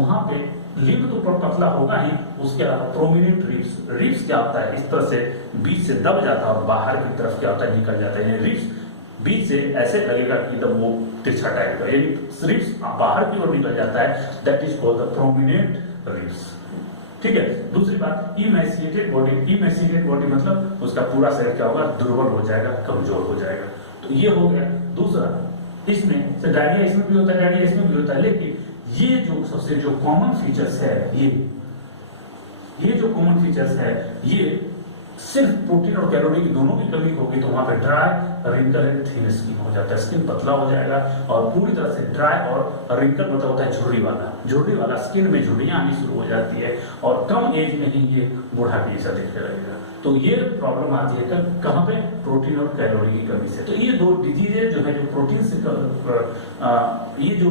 वहां पे लिम्ब तो पतला होगा ही, उसके अलावा प्रोमिनेंट रिब्स, रिब्स क्या होता है, इस तरह से बीच से दब जाता है और बाहर की तरफ क्या होता है, निकल जाता है। यानी रिब्स बीच से ऐसे लगेगा कि एकदम वो तिरछा टाइप का, यानी रिब्स बाहर की ओर निकल जाता है, that is called the prominent ribs. ठीक है। दूसरी बात, इमैसिएटेड बॉडी, इमैसिएटेड बॉडी मतलब उसका पूरा शरीर क्या होगा, दुर्बल हो जाएगा, कमजोर हो जाएगा। तो ये हो गया। दूसरा, इसमें से डायरिया इसमें भी होता है, डायरिया इसमें भी होता है, लेकिन ये जो सबसे जो कॉमन फीचर्स है, ये जो कॉमन फीचर्स है, ये सिर्फ प्रोटीन और कैलोरी की दोनों की कमी होगी तो वहां पे dry, wrinkle and thin skin हो जाता है, स्किन पतला हो जाएगा और पूरी तरह से ड्राई, और रिंकल मतलब होता है झुर्री वाला स्किन में झुर्रियां आनी शुरू हो जाती है और कम एज में ही ये बुढ़ापे जैसा दिखने लगेगा। तो ये प्रॉब्लम आती है कहाँ पे, प्रोटीन और कैलोरी की कमी से। तो ये दो डिजीजेज जो है, जो प्रोटीन से ये जो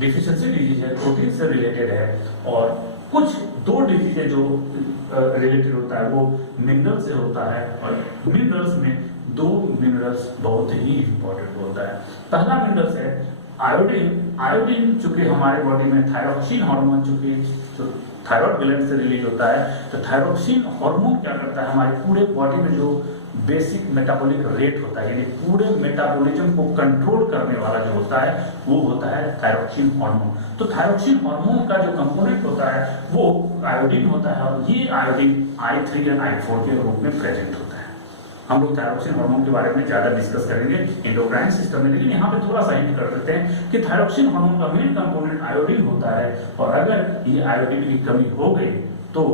डिफिशियंसी डिजीज है प्रोटीन से रिलेटेड है, और कुछ दो डिजीज है जो रिलेटेड होता है वो मिनरल से होता है, और मिनरल्स में दो मिनरल्स बहुत ही इंपॉर्टेंट होता है। पहला मिनरल्स है आयोडीन। आयोडीन चूंकि हमारे बॉडी में थायरोक्सिन हार्मोन चूंकि जो थायराइड ग्लैंड से रिलीज होता है, तो थायरोक्सिन हार्मोन क्या करता है, हमारे पूरे बॉडी में जो बेसिक मेटाबॉलिक रेट होता है, यानी पूरे मेटाबॉलिज्म को कंट्रोल करने वाला जो होता है वो होता है थायरोक्सिन हार्मोन। तो थायरोक्सिन हार्मोन का जो कंपोनेंट होता है वो आयोडीन होता है, और ये आयोडीन I3 और I4 के रूप में प्रेजेंट होता है। हम लोग थायरोक्सिन हार्मोन के बारे में ज्यादा डिस्कस करेंगे एंडोक्राइन सिस्टम में, लेकिन यहाँ पे थोड़ा सा हिंट कर देते हैं कि थायरोक्सिन हार्मोन का मेन कंपोनेंट आयोडीन होता है, और अगर ये आयोडीन की कमी हो गई तो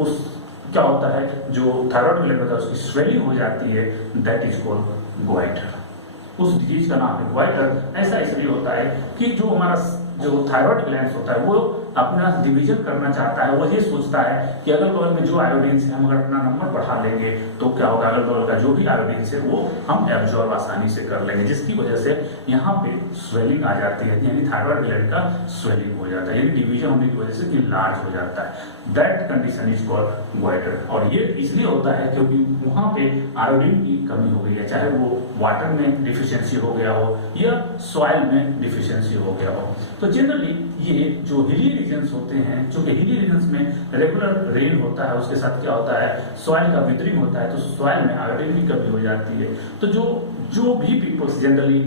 उस क्या होता है, जो थायराइड ग्लैंड होता है उसकी स्वेलिंग हो जाती है, दैट इज कॉल्ड ग्वाइटर। उस डिजीज का नाम है ग्वाइटर। ऐसा इसलिए होता है कि जो हमारा जो थायराइड ग्लैंड होता है वो अपना डिवीजन करना चाहता है, वो ये सोचता है कि अगल बगल में जो आयोडीन है हम अगर अपना नंबर बढ़ा लेंगे तो क्या होगा, अगल बगल का जो भी आयोडीन है वो हम एब्जॉर्ब आसानी से कर लेंगे, जिसकी वजह से यहाँ पे स्वेलिंग आ जाती है, यानी थायराइड ग्लैंड का स्वेलिंग हो जाता है, यानी डिवीजन होने की वजह से लार्ज हो जाता है। That condition is called goitre. और ये इसलिए होता है क्योंकि वहां पे आयोडीन की कमी हो गई है, चाहे वो वाटर में डिफिशियंसी हो गया हो या सॉइल में डिफिशियंसी हो गया हो। तो जनरली ये जो हिली रीजन्स होते हैं, चूंकि हिली रीजन्स में रेगुलर रेन होता है, उसके साथ क्या होता है, सॉइल का विदरिंग होता है, तो सॉइल में आयोडीन की कमी हो जाती है। तो जो भी पीपल्स जनरली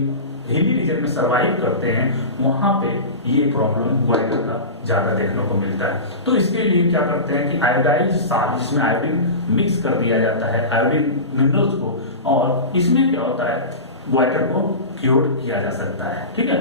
हिली रीजन में सर्वाइव करते हैं वहां पे ये प्रॉब्लम ग्वाइटर का ज्यादा देखने को मिलता है। तो इसके लिए क्या करते हैं कि आयोडाइज साल्ट, जिसमें आयोडीन मिक्स कर दिया जाता है, आयोडीन मिनरल्स को, और इसमें क्या होता है, ग्वाइटर को क्योर किया जा सकता है। ठीक है।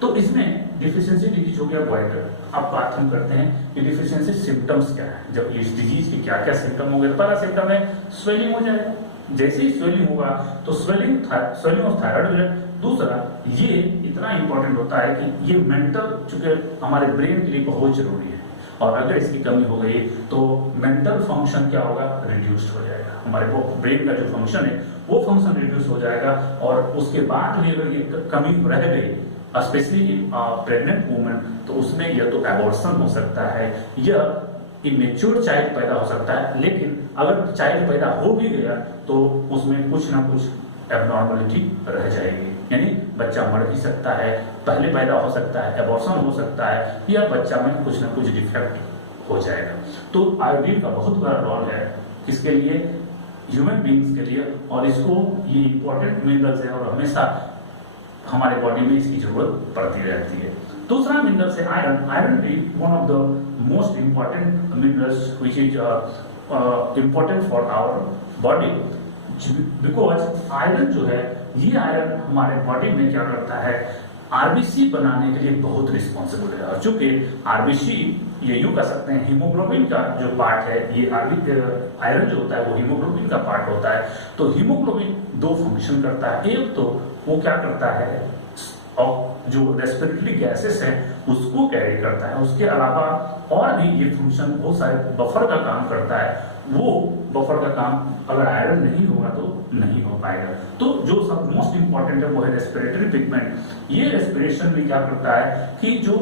तो इसमें डिफिशियंसी डिजीज हो गया ग्वाइटर। अब बात हम करते हैं कि डिफिशियंसी सिम्टम्स क्या है, जब इस डिजीज के क्या क्या सिम्टम हो गए। पहला सिम्टम है स्वेलिंग हो जाएगा, जैसे ही स्वेलिंग होगा तो स्वेलिंग ऑफ थायराइड ग्लैंड। दूसरा, ये इतना इंपॉर्टेंट होता है कि ये मेंटल, चूंकि हमारे ब्रेन के लिए बहुत जरूरी है, और अगर इसकी कमी हो गई तो मेंटल फंक्शन क्या होगा, रिड्यूस्ड हो जाएगा। हमारे वो ब्रेन का जो फंक्शन है वो फंक्शन रिड्यूस हो जाएगा, और उसके बाद भी अगर ये कमी रह गई, स्पेशली प्रेग्नेंट वुमेन, तो उसमें या तो एबॉर्शन हो सकता है या इमेच्योर चाइल्ड पैदा हो सकता है। लेकिन अगर चाइल्ड पैदा हो भी गया तो उसमें कुछ ना कुछ एबनॉर्मलिटी रह जाएगी, यानी बच्चा मर भी सकता है, पहले पैदा हो सकता है, एबॉर्शन हो सकता है, या बच्चा में कुछ ना कुछ डिफेक्ट हो जाएगा। तो आयोडीन का बहुत बड़ा रोल है किसके लिए, ह्यूमन बींग्स के लिए, और इसको ये इंपॉर्टेंट मिनरल्स है और हमेशा हमारे बॉडी में इसकी जरूरत पड़ती रहती है। दूसरा मिनरल है आयरन। आयरन भी one of the most important minerals which is important for our body, because iron जो है, ये आयरन हमारे बॉडी में क्या करता है, आरबीसी बनाने के लिए बहुत रिस्पॉन्सिबल है। और चूंकि आरबीसी, ये यूं कह सकते हैं, हीमोग्लोबिन का जो पार्ट है, ये आयरन जो होता है वो हीमोग्लोबिन का पार्ट होता है। तो हीमोग्लोबिन दो फंक्शन करता है, एक तो वो क्या करता है, और जो रेस्पिरेटरी गैसेस हैं उसको कैरी करता है, उसके अलावा और भी ये फंक्शन बहुत सारे बफर का काम करता है। वो बफर का काम अगर आयरन नहीं होगा तो नहीं हो पाएगा। तो जो सब मोस्ट इंपॉर्टेंट है वो है रेस्पिरेटरी पिगमेंट। ये रेस्पिरेशन में क्या करता है कि जो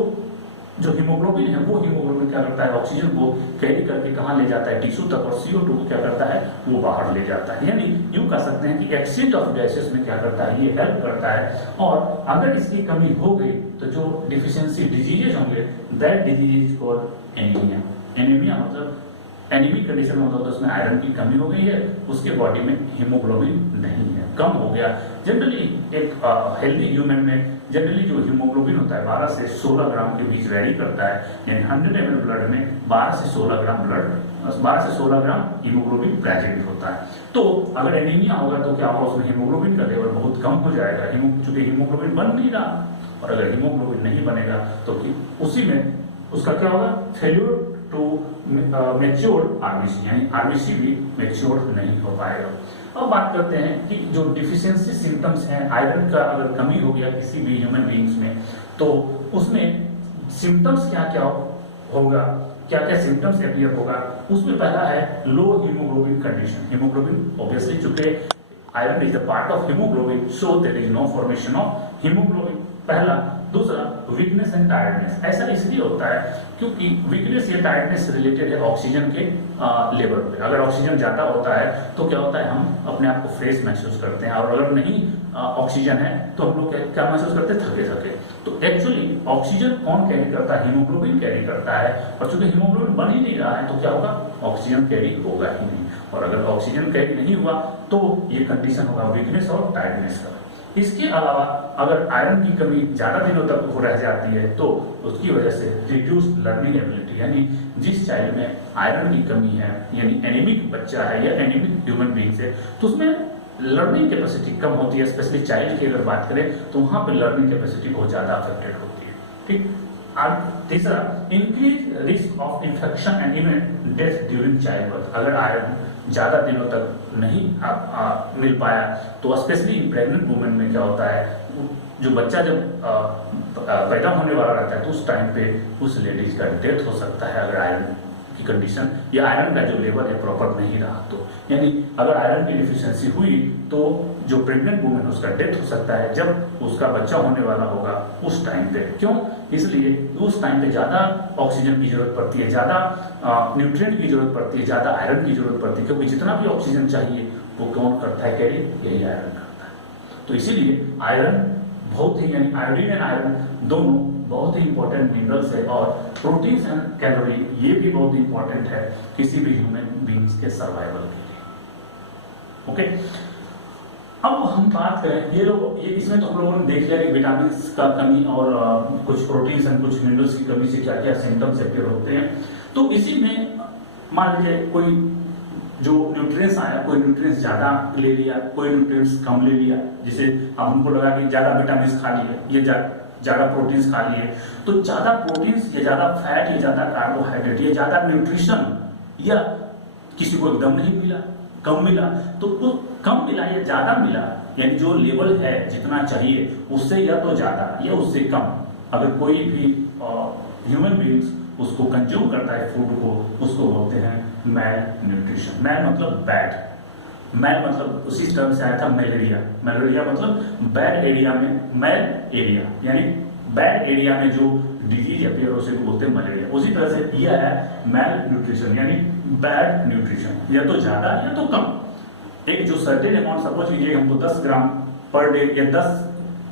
हीमोग्लोबिन है, वो हीमोग्लोबिन क्या करता है, ऑक्सीजन को कैरी करके कहाँ ले जाता है, टिश्यू तक, और CO2 को क्या करता है, वो बाहर ले जाता है। यानी यूं कह सकते हैं कि एक्सचेंज ऑफ गैसेस में क्या करता है, ये हेल्प करता है। और अगर इसकी कमी हो गई तो जो डिफिशियंसी डिजीजेज होंगे, that disease is called anaemia. Anaemia मतलब एनीमिक कंडीशन में होता है, उसमें आयरन की कमी हो गई है, उसके बॉडी में हीमोग्लोबिन नहीं है, कम हो गया। जनरली एक हेल्दी ह्यूमन में जनरली जो हीमोग्लोबिन होता है 12 से 16 ग्राम के बीच वेरी करता है, यानी 100 ml ब्लड में 12 से 16 ग्राम हीमोग्लोबिन प्रेजेंट होता है। तो अगर एनीमिया होगा तो क्या होगा, उसमें हीमोग्लोबिन का लेवल बहुत कम हो जाएगा, चूंकि हीमोग्लोबिन बन नहीं रहा, और अगर हीमोग्लोबिन नहीं बनेगा तो उसी में उसका क्या होगा, फेल्यूर टू मैच्योर्ड आरबीसी, यानी आरबीसी भी मैच्योर्ड नहीं हो पाएगा। अब बात करते हैं कि जो डिफिशियंसी सिम्टम्स हैं, आयरन का अगर कमी हो गया किसी भी ह्यूमन बीइंग्स में, तो उसमें सिम्टम्स क्या क्या होगा, क्या क्या सिम्टम्स अपीयर होगा। उसमें पहला है low haemoglobin condition. Haemoglobin obviously चूंकि iron is the part of haemoglobin, so there is no formation of haemoglobin, पहला। दूसरा, वीकनेस एंड टायर्डनेस। ऐसा इसलिए होता है क्योंकि वीकनेस या टायर्डनेस रिलेटेड है ऑक्सीजन के लेवल पे। अगर ऑक्सीजन ज्यादा होता है तो क्या होता है, हम अपने आप को फ्रेश महसूस करते हैं, और अगर नहीं ऑक्सीजन है तो हम लोग क्या महसूस करते हैं, थके थके। तो एक्चुअली ऑक्सीजन कौन कैरी करता है, हीमोग्लोबिन कैरी करता है, और चूंकि हीमोग्लोबिन बन ही नहीं रहा है तो क्या होगा, ऑक्सीजन कैरी होगा ही नहीं, और अगर ऑक्सीजन कैरी नहीं हुआ तो ये कंडीशन होगा वीकनेस और टायर्डनेस का। इसके अलावा अगर आयरन की कमी ज्यादा दिनों तक रह जाती है तो उसकी वजह से रिड्यूस्ड लर्निंग एबिलिटी, यानी जिस चाइल्ड में आयरन की कमी है, यानी एनीमिक बच्चा है या एनीमिक ह्यूमन बीइंग है, तो उसमें लर्निंग कैपेसिटी कम होती है। स्पेशली चाइल्ड की अगर बात करें तो वहां पर लर्निंग कैपेसिटी बहुत ज्यादा अफेक्टेड होती है। ठीक। तीसरा, increase risk of infection and even death during child birth. अगर आयरन ज्यादा दिनों तक नहीं मिल पाया तो स्पेशली इन प्रेग्नेंट वुमेन में क्या होता है, जो बच्चा जब पैदा होने वाला रहता है तो उस टाइम पे उस लेडीज का डेथ हो सकता है, अगर आयरन की कंडीशन या आयरन का जो लेवल है प्रॉपर नहीं रहा तो। यानी अगर आयरन की डिफिशियंसी हुई तो जो प्रेग्नेंट वुमेन उसका डेथ हो सकता है जब उसका बच्चा होने वाला होगा उस टाइम पे। क्यों? इसलिए उस टाइम पे ज्यादा ऑक्सीजन की जरूरत पड़ती है, ज्यादा न्यूट्रिएंट की जरूरत पड़ती है, ज्यादा आयरन की जरूरत पड़ती है, क्योंकि जितना भी ऑक्सीजन चाहिए वो कौन करता है, कैरी, यही आयरन करता है। तो इसीलिए आयरन बहुत ही, यानी आयोडीन एंड आयरन दोनों बहुत ही इंपॉर्टेंट मिनरल्स है, और प्रोटीन्स एंड कैलोरी ये भी बहुत इंपॉर्टेंट है किसी भी ह्यूमन बीइंग्स के सर्वाइवल के लिए। ओके, अब हम बात करें ये इसमें तो हम लोगों ने देख लिया कि विटामिन का कमी और कुछ प्रोटीन्स एंड कुछ मिनरल्स की कमी से क्या क्या सिम्टम्स अपीयर होते हैं। तो इसी में मान लीजिए कोई जो न्यूट्रिएंट्स आया, कोई न्यूट्रिएंट्स ज्यादा ले लिया, कोई न्यूट्रिएंट्स कम ले लिया, जिसे हमको लगा कि ज्यादा विटामिन खा लिए, ये ज्यादा प्रोटीन्स खा लिए, तो ज्यादा प्रोटीन्स या ज्यादा फैट या ज्यादा कार्बोहाइड्रेट या ज्यादा न्यूट्रिशन, या किसी को एकदम नहीं मिला, कम मिला, तो कम मिला या ज्यादा मिला, यानी जो लेवल है जितना चाहिए उससे या तो ज्यादा या उससे कम, अगर कोई भी ह्यूमन बीइंग्स उसको कंज्यूम करता है फूड को, उसको बोलते हैं मैल न्यूट्रिशन। मैल मतलब बैड, मैल मतलब उसी टर्म से आया था मलेरिया। मलेरिया मतलब बैड एरिया में, मैल एरिया यानी बैड एरिया में जो डिजीज अपीयर हो उसे बोलते हैं मलेरिया। उसी तरह से यह है मैल न्यूट्रिशन, यानी बैड न्यूट्रिशन, या तो ज्यादा या तो कम। एक जो सर्टेन अमाउंट, सपोज कीजिए हमको 10 ग्राम पर डे या 10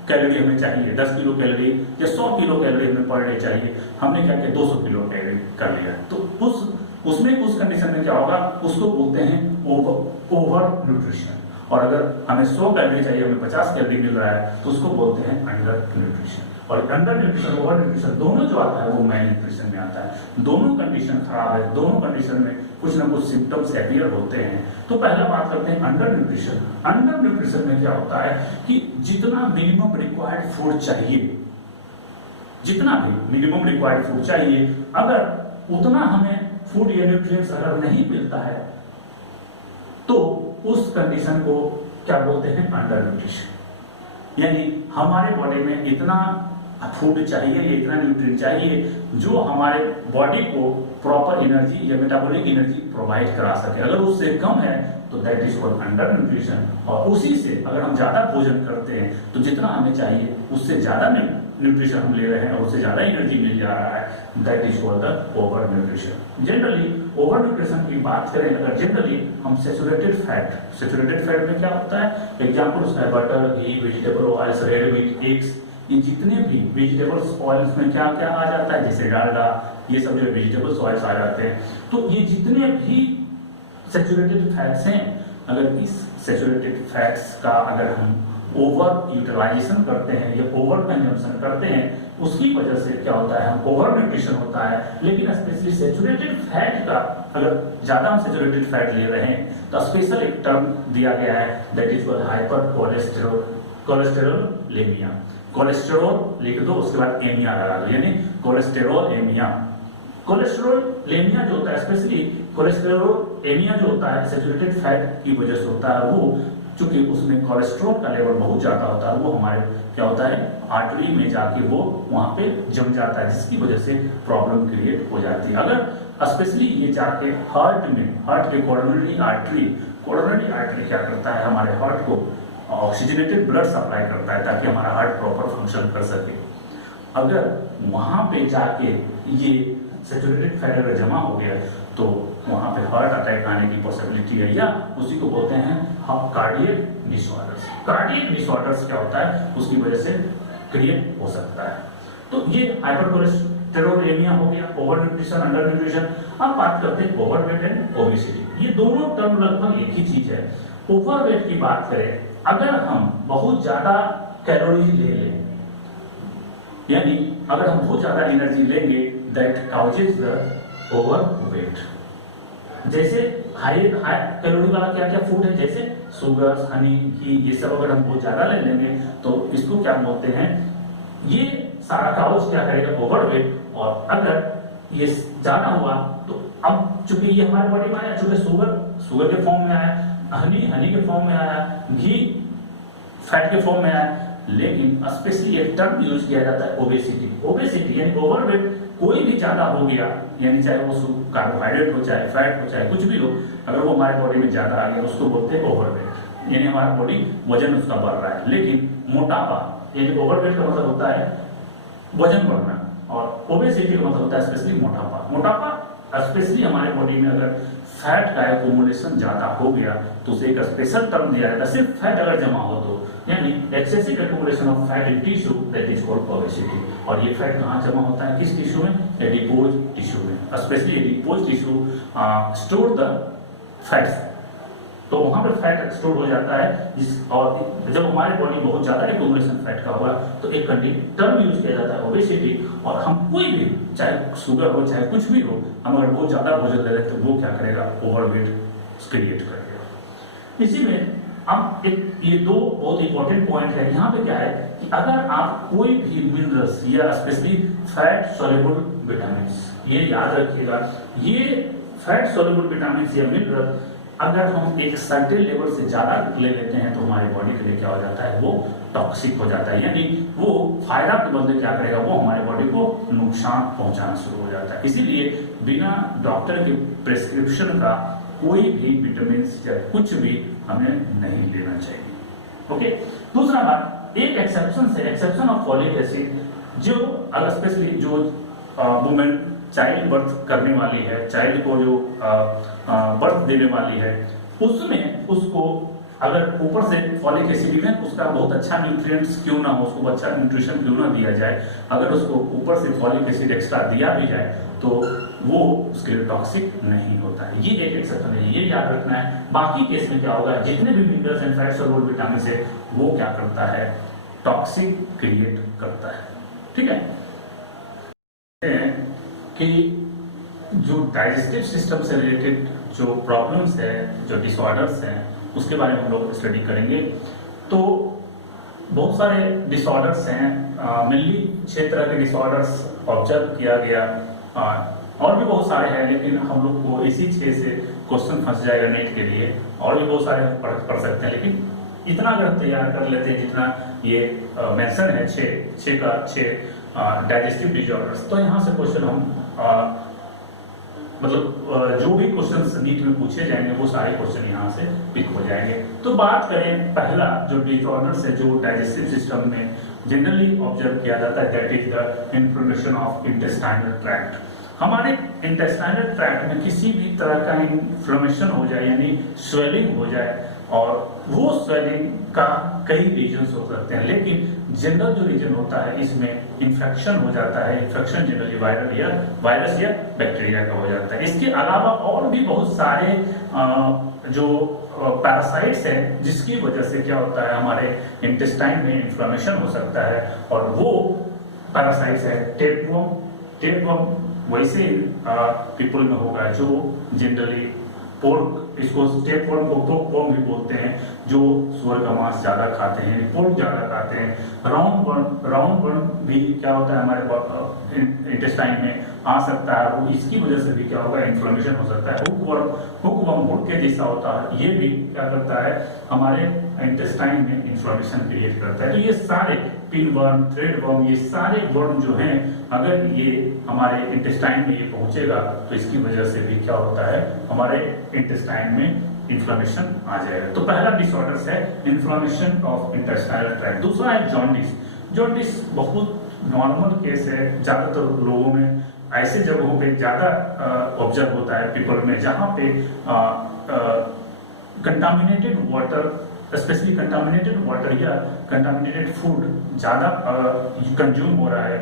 कैलोरी हमें चाहिए, 10 किलो कैलोरी या 100 किलो कैलोरी हमें पर डे चाहिए, हमने क्या किया 200 किलो कैलोरी कर लिया, तो उसमें उस कंडीशन में क्या होगा, उसको बोलते हैं ओवर न्यूट्रिशन। और अगर हमें 100 कैलोरी चाहिए, हमें 50 कैलोरी मिल रहा है, तो उसको बोलते हैं अंडर न्यूट्रिशन। और अंडर न्यूट्रिशन, ओवर न्यूट्रिशन दोनों जो आता है वो मैल न्यूट्रिशन में आता है। दोनों कंडीशन खराब है, दोनों कंडीशन में कुछ ना कुछ सिम्टम्स अपीयर होते हैं। तो पहला बात करते हैं अंडर न्यूट्रिशन। अंडर न्यूट्रिशन में क्या होता है कि जितना मिनिमम रिक्वायर्ड फूड चाहिए, जितना भी मिनिमम रिक्वायर्ड फूड चाहिए, अगर उतना हमें फूड या न्यूट्रिएंट्स अगर नहीं मिलता है तो उस कंडीशन को क्या बोलते हैं, अंडर न्यूट्रिशन। यानी हमारे बॉडी में इतना फूड चाहिए, इतना न्यूट्रिएंट चाहिए जो हमारे बॉडी को प्रॉपर एनर्जी या मेटाबॉलिक एनर्जी प्रोवाइड करा सके। अगर उससे कम है तो that is called under nutrition. और उसी से अगर हम ज्यादा भोजन करते हैं तो जितना हमें चाहिए उससे ज्यादा न्यूट्रिशन हम ले रहे हैं और उससे ज्यादा एनर्जी मिल जा रहा है, that is called the over nutrition. Generally over nutrition की बात करें, अगर जनरली हम सैचुरेटेड फैट में क्या होता है, एग्जाम्पल उसका है butter, ghee, vegetable oils, red meat, eggs, ये जितने भी वेजिटेबल्स ऑयल्स में क्या क्या आ जाता है, जैसे डालडा, ये सब जो वेजिटेबल्स ऑयल्स आ जाते हैं, तो ये जितने भी सैचुरेटेड फैट्स हैं, अगर इस सैचुरेटेड फैट्स का अगर हम ओवर यूटिलाइजेशन करते हैं या ओवर कंजम्पशन करते हैं, उसकी वजह से क्या होता है, हम ओवर न्यूट्रिशन होता है। लेकिन स्पेशली सैचुरेटेड फैट का, अगर ज्यादा हम सैचुरेटेड फैट ले रहे हैं तो स्पेशल एक टर्म दिया गया है, that is called hypercholesterolemia. Cholesterol लिख दो, उसके बाद एमिया लगा दो, यानी कोलेस्टेरॉल एमिया। कोलेस्टेरोलेमिया जो होता है, स्पेशली कोलेस्टेरोलेमिया जो होता है सैचुरेटेड फैट की वजह से होता है। वो चूंकि उसमें कोलेस्ट्रॉल का लेवल बहुत ज्यादा होता है, वो हमारे क्या होता है, आर्टरी में जाके वो वहां पे जम जाता है, जिसकी वजह से प्रॉब्लम क्रिएट हो जाती है। अगर स्पेशली ये जाके हार्ट में, हार्ट के कोरोनरी आर्टरी क्या करता है, हमारे हार्ट को ऑक्सीजनेटेड ब्लड सप्लाई करता है ताकि हमारा हार्ट प्रॉपर फंक्शन कर सके। अगर वहां पे जाके ये सैचुरेटेड फैट अगर जमा हो गया तो वहां पे हार्ट अटैक आने की पॉसिबिलिटी है, या उसी को बोलते हैं हम कार्डियक डिसऑर्डर्स। कार्डियक डिसऑर्डर्स क्या होता है, उसकी वजह से क्रिएट हो सकता है। तो ये हाइपरकोलेस्टेरोलेमिया हो गया, ओवर न्यूट्रिशन, अंडर न्यूट्रिशन। अब बात करते हैं ओवरवेट एंड ओबेसिटी। ये दोनों टर्म लगभग एक ही चीज है। ओवरवेट की बात करें, अगर हम बहुत ज्यादा कैलोरी ले लें, यानी अगर हम बहुत ज्यादा एनर्जी लेंगे, दैट काउजेज द ओवरवेट। जैसे हाई कैलोरी वाला क्या क्या फूड है, जैसे शुगर, हनी, घी, ये सब अगर हम बहुत ज्यादा ले लेंगे तो इसको क्या बोलते हैं, ये सारा काउज क्या करेगा, ओवरवेट। और अगर ये ज्यादा हुआ तो अब चूंकि ये हमारे बॉडी में आया, चूंकि शुगर के फॉर्म में आया, हनी के फॉर्म में आया, घी फैट के फॉर्म में आया, लेकिन स्पेशली एक टर्म यूज किया जाता है ओबेसिटी यानी ओवरवेट। कोई भी ज्यादा हो गया, यानी चाहे वो कार्बोहाइड्रेट हो, चाहे फैट हो, चाहे कुछ भी हो, अगर वो हमारे बॉडी में ज्यादा आ गया उसको बोलते हैं ओवरवेट, यानी हमारा बॉडी वजन उसका बढ़ रहा है। लेकिन मोटापा यानी ओवरवेट का मतलब होता है वजन बढ़ना, और ओबेसिटी का मतलब होता है स्पेशली मोटापा स्पेशली हमारे बॉडी में अगर फैट का एक्यूमुलेशन ज्यादा हो गया तो उसे एक स्पेशल टर्म दिया जाता है, सिर्फ फैट अगर जमा हो तो, यानी excessive accumulation of fat in tissue, that is called obesity. और ये फैट कहाँ जमा होता है, किस टिश्यू में, एडिपोज टिश्यू में। Specially adipose tissue store the fats, तो वहां पर फैट स्टोर हो जाता है। और जब हमारे बॉडी बहुत ज्यादा एक्यूमुलेशन फैट का हुआ तो एक टर्म यूज किया जाता है ओबेसिटी। और हम कोई भी, चाहे शुगर हो चाहे कुछ भी हो, हम अगर बहुत ज्यादा भोजन ले रहे हैं तो वो क्या करेगा, ओवरवेट क्रिएट करेगा। इसी में अब एक ये दो बहुत इंपॉर्टेंट पॉइंट है। यहाँ पे क्या है कि अगर आप कोई भी मिनरल्स या स्पेशली फैट सोल्यूबल विटामिन्स, ये याद रखिएगा, ये फैट सोल्यूबल विटामिन्स या मिनरल अगर हम एक सर्टेन लेवल से ज्यादा ले लेते हैं तो हमारी बॉडी के लिए क्या हो जाता है, वो टॉक्सिक हो जाता है, यानी वो फायदा के बदले क्या करेगा, वो हमारे बॉडी को नुकसान पहुंचाना शुरू हो जाता है। इसीलिए बिना डॉक्टर के प्रेस्क्रिप्शन का कोई भी विटामिन या कुछ भी हमें नहीं लेना चाहिए। ओके, दूसरा बात, एक एक्सेप्शन ऑफ फॉलिक एसिड, जो अगर स्पेशली जो वुमेन चाइल्ड बर्थ करने वाली है, चाइल्ड को जो बर्थ देने वाली है, उसमें उसको अगर ऊपर से फॉलिक एसिड में उसका बहुत अच्छा न्यूट्रिएंट्स क्यों ना हो, उसको अच्छा न्यूट्रिशन क्यों ना दिया जाए, अगर उसको ऊपर से फॉलिक एसिड एक्स्ट्रा दिया भी जाए तो वो उसके लिए टॉक्सिक नहीं होता है। ये एक एक्सेप्शन है, ये याद रखना है। बाकी केस में क्या होगा, जितने भी minerals and fat soluble vitamin है वो क्या करता है, टॉक्सिक क्रिएट करता है। ठीक है, कि जो डाइजेस्टिव सिस्टम से रिलेटेड जो प्रॉब्लम्स है, जो डिसऑर्डर्स हैं, उसके बारे में हम लोग स्टडी करेंगे। तो बहुत सारे डिसऑर्डर्स हैं, मेनली 6 तरह के डिसऑर्डर्स ऑब्जर्व किया गया, और भी बहुत सारे हैं, लेकिन हम लोग को इसी 6 से क्वेश्चन फंस जाएगा नेट के लिए। और भी बहुत सारे पढ़ सकते हैं, लेकिन इतना अगर तैयार कर लेते हैं जितना ये मेंशन है 6 डाइजेस्टिव डिसऑर्डर्स, तो यहाँ से क्वेश्चन हम मतलब जो भी क्वेश्चंस नीट में पूछे जाएंगे वो सारे क्वेश्चन यहाँ से पिक हो जाएंगे। तो बात करें पहला जो डिसऑर्डर्स है जो डाइजेस्टिव सिस्टम में जनरली ऑब्जर्व किया जाता है, that is the inflammation of intestinal tract. हमारे इंटेस्टाइनल ट्रैक्ट में किसी भी तरह का इन्फ्लेमेशन हो जाए, यानी स्वेलिंग हो जाए, और वो स्वेलिंग का कई रीजन हो सकते हैं, लेकिन जनरल जो रीजन होता है इसमें इन्फेक्शन हो जाता है। इन्फेक्शन जनरली वायरस या बैक्टीरिया का हो जाता है। इसके अलावा और भी बहुत सारे जो पैरासाइट्स हैं जिसकी वजह से क्या होता है हमारे इंटेस्टाइन में इन्फ्लेमेशन हो सकता है, और वो पैरासाइट्स है टेपवर्म वैसे पीपल में होगा जो जनरली पोर्क, इसको टेपवर्म को पोर्क भी बोलते हैं, जो सुअर का मांस ज्यादा खाते हैं, पोर्क ज्यादा खाते हैं। राउंड वर्म भी क्या होता है हमारे इंटेस्टाइन में आ सकता है, वो इसकी वजह से भी क्या होगा इन्फ्लेमेशन हो सकता है। हुकवर्म वुड के जैसा होता है, ये भी क्या करता है हमारे इंटेस्टाइन में इन्फ्लेमेशन क्रिएट करता है। तो ये सारे पिनवर्म, थ्रेडवर्म, ये सारे वर्म जो हैं अगर ये हमारे इंटेस्टाइन में ये पहुंचेगा तो इसकी वजह से भी क्या होता है हमारे इंटेस्टाइन में इन्फ्लेमेशन आ जाएगा। तो पहला डिसऑर्डर है इन्फ्लेमेशन ऑफ इंटेस्टाइनल ट्रैक्ट। दूसरा है जॉन्डिस। जॉन्डिस बहुत नॉर्मल केस है, ज्यादातर लोगों में ऐसे जगहों पे ज्यादा ऑब्जर्व होता है पीपल में जहां पे contaminated water, specially contaminated water या कंटामिनेटेड फूड ज्यादा कंज्यूम हो रहा है,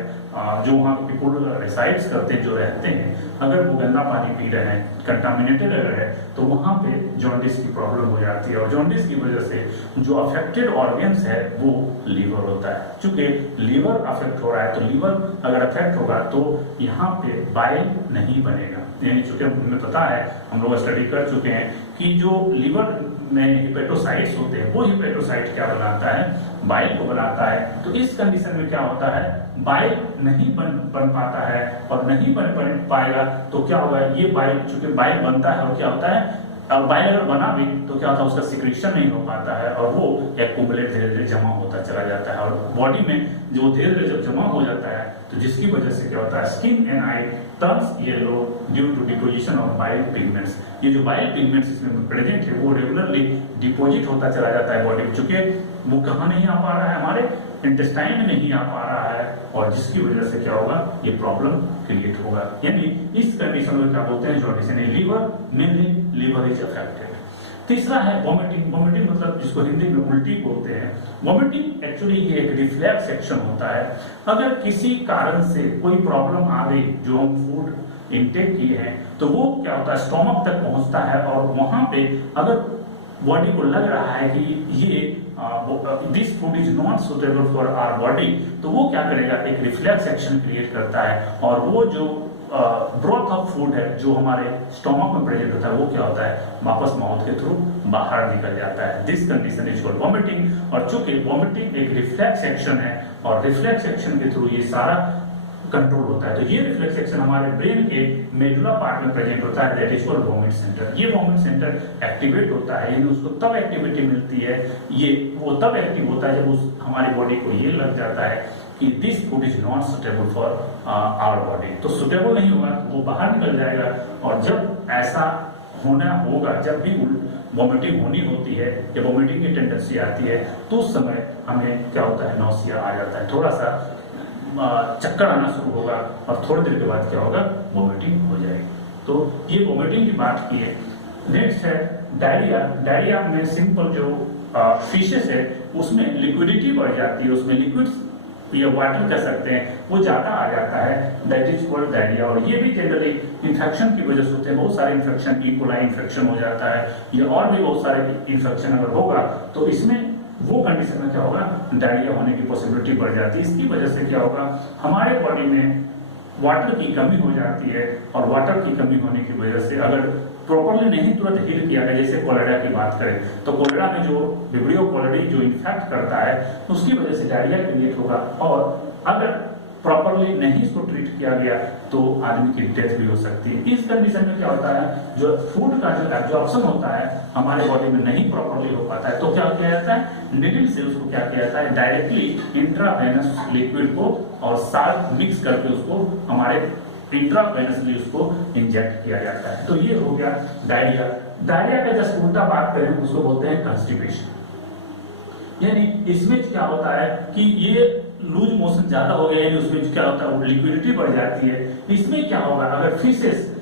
जो वहाँ पीपल रिसाइड्स करते हैं, जो रहते हैं, अगर वो गंदा पानी पी रहे हैं, कंटामिनेटेड अगर है, तो वहाँ पे जॉन्डिस की प्रॉब्लम हो जाती है। और जॉन्डिस की वजह से जो अफेक्टेड ऑर्गन्स है वो लीवर होता है। चूंकि लीवर अफेक्ट हो रहा है, तो लीवर अगर अफेक्ट होगा तो यहाँ पे बाइल नहीं बनेगा। यानी चूंकि हमें पता है, हम लोग स्टडी कर चुके हैं कि जो लीवर में हिपेटोसाइट्स होते हैं, वो हिपेटोसाइट क्या बनाता है, बाइल को बनाता है। तो इस कंडीशन में क्या होता है, बाइल नहीं बन पाता है, और नहीं बन पाएगा तो क्या होगा, ये बाइल, चूंकि बाइल बनता है और क्या होता है, अब बाइल अगर बना भी तो क्या होता है उसका सिक्रेशन नहीं हो पाता है, और वो एक्यूमुलेट धीरे धीरे जमा होता चला जाता है, और बॉडी में जो धीरे धीरे जब जमा हो जाता है तो जिसकी वजह से क्या होता है, skin and eye turns yellow due to deposition of bile pigments. ये जो बाइल पिगमेंट्स इसमें प्रेजेंट है वो रेगुलरली डिपोजिट होता चला जाता है बॉडी में, चूंकि वो कहाँ नहीं आ पा रहा है, हमारे इंटेस्टाइन में नहीं आ पा रहा है, और जिसकी वजह से क्या होगा, ये प्रॉब्लम क्रिएट होगा। यानी इस कंडीशन में क्या बोलते हैं, जॉन्डिस, यानी liver, mainly liver is affected. तीसरा है वॉमिटिंग। वॉमिटिंग मतलब जिसको हिंदी में उल्टी बोलते हैं। वॉमिटिंग एक्चुअली ये एक रिफ्लेक्स एक्शन होता है। अगर किसी कारण से कोई प्रॉब्लम आ गई, जो हम फूड इंटेक किए हैं, तो वो क्या होता है स्टोमक तक पहुंचता है, और वहां पे अगर बॉडी को लग रहा है कि ये this food is not suitable for our body, तो वो क्या करेगा, एक रिफ्लेक्स एक्शन क्रिएट करता है, और वो जो ब्रोथ ऑफ फूड है जो हमारे स्टोमक में प्रेजेंट होता है, वो क्या होता है, वापस माउथ के थ्रू बाहर निकल जाता है। This condition is called vomiting. और चूंकि वॉमिटिंग एक रिफ्लेक्स एक्शन है, और रिफ्लेक्स एक्शन के थ्रू ये सारा कंट्रोल होता है, तो ये रिफ्लेक्स एक्शन हमारे ब्रेन के मेडुला पार्ट में प्रेजेंट होता है, that is called vomit centre. ये वॉमिट सेंटर एक्टिवेट होता है, यानी उसको तब एक्टिविटी मिलती है, ये वो तब एक्टिव होता है जब उस हमारी बॉडी को ये लग जाता है कि this food is not suitable for our body. तो सुटेबल नहीं होगा, वो बाहर निकल जाएगा, और जब ऐसा होना होगा, जब भी वॉमिटिंग होनी होती है या वॉमिटिंग की टेंडेंसी आती है, तो उस समय हमें क्या होता है, नौसिया आ जाता है, थोड़ा सा चक्कर आना शुरू होगा, और थोड़ी देर के बाद क्या होगा, वॉमिटिंग हो जाएगी। तो ये वॉमिटिंग की बात की है। नेक्स्ट है डायरिया। डायरिया में सिंपल जो फिशेस है उसमें लिक्विडिटी बढ़ जाती है, उसमें लिक्विड्स या वाटर कह सकते हैं, वो ज्यादा आ जाता है, दैट इज कॉल्ड डायरिया। और ये भी जनरली इन्फेक्शन की वजह से होते हैं, बहुत सारे इन्फेक्शन, ई कोलाई इन्फेक्शन हो जाता है, या और भी बहुत सारे इन्फेक्शन अगर होगा तो इसमें वो कंडीशन में क्या होगा, डायरिया होने की पॉसिबिलिटी बढ़ जाती है। इसकी वजह से क्या होगा, हमारे बॉडी में वाटर की कमी हो जाती है, और वाटर की कमी होने की वजह से अगर प्रॉपरली नहीं तुरंत हील किया गया, जैसे कोलेरा की बात करें तो कोलेरा में जो विब्रियो कोलेरी जो इन्फेक्ट करता है, उसकी वजह से डायरिया क्रिएट होगा, और अगर प्रॉपरली नहीं इसको ट्रीट किया गया तो आदमी की डेथ भी हो सकती है। इस कंडीशन में क्या होता है, जो फूड का जो एब्जॉर्प्शन होता है हमारे बॉडी में नहीं प्रॉपरली हो पाता है, तो क्या किया जाता है, निडल से उसको क्या किया जाता है, डायरेक्टली इंट्रावेनस लिक्विड को और साल्ट मिक्स करके उसको हमारे इंट्रावेनसली उसको इंजेक्ट किया जाता है। तो ये हो गया डायरिया। डायरिया का जस्ट उल्टा बात करें उसको बोलते हैं कंस्टिपेशन। यानी इसमें क्या होता है कि ये लूज मोशन ज्यादा हो गया, यानी उसमें क्या होता है, लिक्विडिटी बढ़ जाती है। इसमें क्या होगा, अगर fishes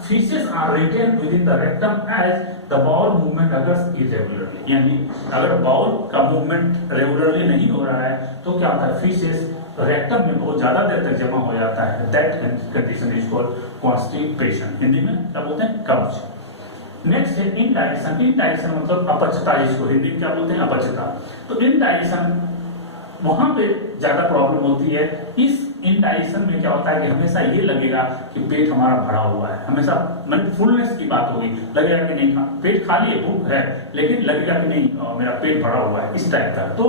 feces are retained within the rectum as the bowel movement occurs irregularly, यानी अगर बाउल का मूवमेंट रेगुलरली नहीं हो रहा है तो क्या होता है, फीसेस रेक्टम में बहुत ज्यादा देर तक जमा हो जाता है। That condition is called constipation, Hindi में क्या बोलते हैं, कब्ज। नेक्स्ट है इनडाइजेशन। इनडाइजेशन मतलब अपचता, जिसको हिंदी में क्या बोलते हैं, अपचता। तो इनडाइजेशन वहां पे ज्यादा प्रॉब्लम होती है। इस इनडाइजेशन में क्या होता है कि हमेशा ये लगेगा कि पेट हमारा भरा हुआ है, हमेशा मतलब फुलनेस की बात होगी, लगेगा कि नहीं पेट खाली है, भूख है, लेकिन लगेगा कि नहीं मेरा पेट भरा हुआ है, इस टाइप का। तो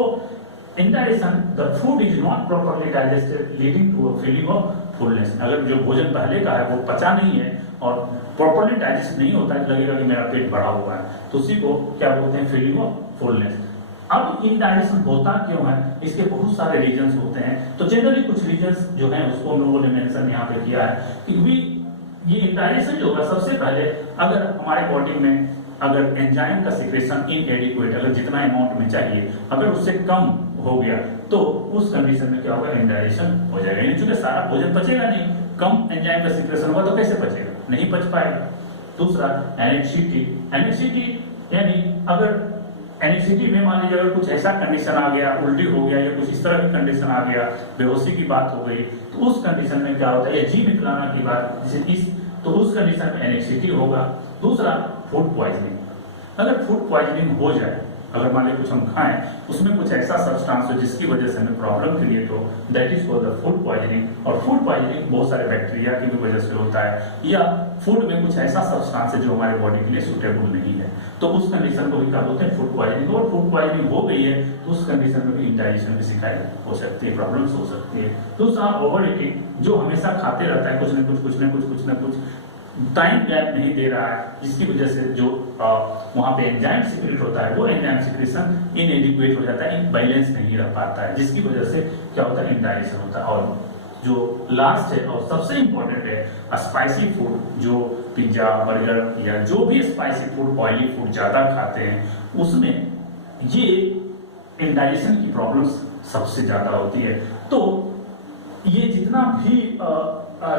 indigestion, the food is not properly digested leading to a feeling of fullness। अगर जो भोजन पहले का है वो पचा नहीं है और प्रॉपरली डाइजेस्ट नहीं होता है, लगेगा कि मेरा पेट भरा हुआ है, तो उसी को क्या बोलते हैं, फीलिंग ऑफ फुलनेस। अब इंडाइजेशन होता क्यों है, इसके बहुत सारे रीजंस होते हैं। तो जनरली कुछ रीजंस जो हैं उसको हम लोगों ने मेंशन यहाँ पे किया है कि ये इंडाइजेशन जो होगा, सबसे पहले अगर हमारे बॉडी में अगर एंजाइम का सिक्रेशन इनएडिक्वेट, अगर जितना अमाउंट में चाहिए अगर उससे कम हो गया तो उस कंडीशन में क्या होगा, इंडाइजेशन हो जाएगा। यानी चूंकि सारा भोजन पचेगा नहीं, कम एंजाइम का सिक्रेशन होगा तो कैसे पचेगा, नहीं पच पाएगा। दूसरा एनेक्सिटी। एनेक्सिटी यानी अगर एनेक्सिटी में मान लीजिए अगर कुछ ऐसा कंडीशन आ गया, उल्टी हो गया या कुछ इस तरह की कंडीशन आ गया, बेहोशी की बात हो गई, तो उस कंडीशन में क्या होता है, या जी मिकलाना की बात, जैसे इस, तो उस कंडीशन में एनेक्सिटी होगा। दूसरा फूड पॉइजनिंग। अगर फूड पॉइजनिंग हो जाए, अगर मान लीजिए कुछ हम खाएं उसमें कुछ ऐसा सब्सटेंस हो जिसकी वजह से हमें प्रॉब्लम क्रिएट हो, that is called the food poisoning. और फूड पॉइजनिंग बहुत सारे बैक्टीरिया की भी वजह से होता है, या फूड में कुछ ऐसा सब्सटेंस है जो हमारे बॉडी के लिए सुटेबल नहीं है, तो उस कंडीशन को भी क्या बोलते हैं, फूड पॉइजनिंग। और फूड पॉइजनिंग हो गई है तो उस कंडीशन में भी इंडाइजेशन की शिकायत हो सकती है, प्रॉब्लम्स हो सकती है। दूसरा ओवर ईटिंग, जो हमेशा खाते रहता है कुछ न कुछ टाइम गैप नहीं दे रहा है, जिसकी वजह से जो वहां पे एंजाइम सिक्रेट होता है वो एंजाइम सिक्रेशन इनएडिक्वेट हो जाता है, इनबैलेंस नहीं रह पाता है, जिसकी वजह से क्या होता है, इंडाइजेशन होता है। और जो लास्ट है और सबसे इंपॉर्टेंट है, स्पाइसी फूड, जो पिज्जा बर्गर या जो भी स्पाइसी फूड, ऑयली फूड ज्यादा खाते हैं, उसमें ये इंडाइजेशन की प्रॉब्लम्स सबसे ज्यादा होती है। तो ये जितना भी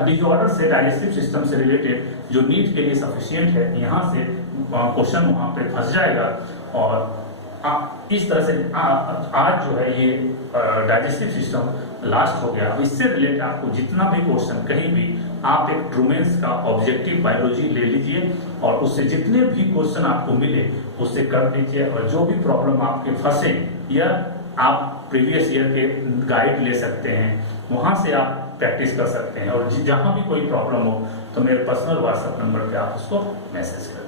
डिसऑर्डर से डाइजेस्टिव सिस्टम से रिलेटेड जो नीट के लिए सफिशिएंट है, यहाँ से क्वेश्चन वहां पे फंस जाएगा। और इस तरह से आज जो है ये डाइजेस्टिव सिस्टम लास्ट हो गया। अब इससे रिलेटेड आपको जितना भी क्वेश्चन कहीं भी, आप एक ट्रूमेंस का ऑब्जेक्टिव बायोलॉजी ले लीजिए और उससे जितने भी क्वेश्चन आपको मिले उससे कर दीजिए, और जो भी प्रॉब्लम आपके फंसे या आप प्रीवियस ईयर के गाइड ले सकते हैं, वहां से आप प्रैक्टिस कर सकते हैं। और जहां भी कोई प्रॉब्लम हो तो मेरे पर्सनल व्हाट्सएप नंबर पे आप उसको मैसेज करें।